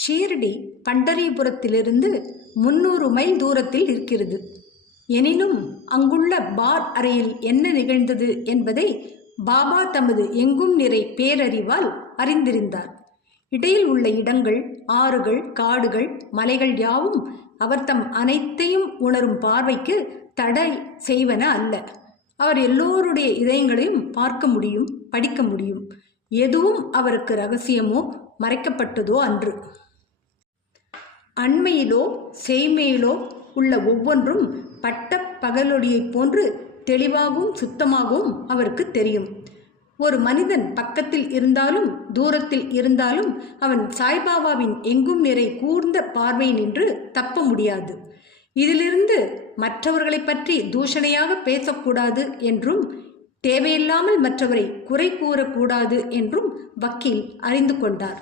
Shirdi பண்டரிபுரத்திலிருந்து 300 mile தூரத்தில் இருக்கிறது. எனினும் அங்குள்ள பார் அறையில் என்ன நிகழ்ந்தது என்பதை பாபா தமது எங்கும் நிறை பேரறிவால் அறிந்திருந்தார். இடையில் உள்ள இடங்கள், ஆறுகள், காடுகள், மலைகள் யாவும் அவர் தம் அனைத்தையும் உணரும் பார்வைக்கு தடை செய்வன அல்ல. அவர் எல்லோருடைய இதயங்களையும் பார்க்க முடியும், படிக்க முடியும். எதுவும் அவருக்கு ரகசியமோ மறைக்கப்பட்டதோ அன்று. அண்மையிலோ செய்மையிலோ உள்ள ஒவ்வொன்றும் பட்ட பகலொளியைப் போன்று தெளிவாகவும் சுத்தமாகவும் அவருக்கு தெரியும். ஒரு மனிதன் பக்கத்தில் இருந்தாலும் தூரத்தில் இருந்தாலும் அவன் சாய்பாபாவின் எங்கும் நிறை கூர்ந்த பார்வை நின்று தப்ப முடியாது. இதிலிருந்து மற்றவர்களை பற்றி தூஷணையாக பேசக்கூடாது என்றும் தேவையில்லாமல் மற்றவரை குறை கூறக்கூடாது என்றும் வக்கீல் அறிந்து கொண்டார்.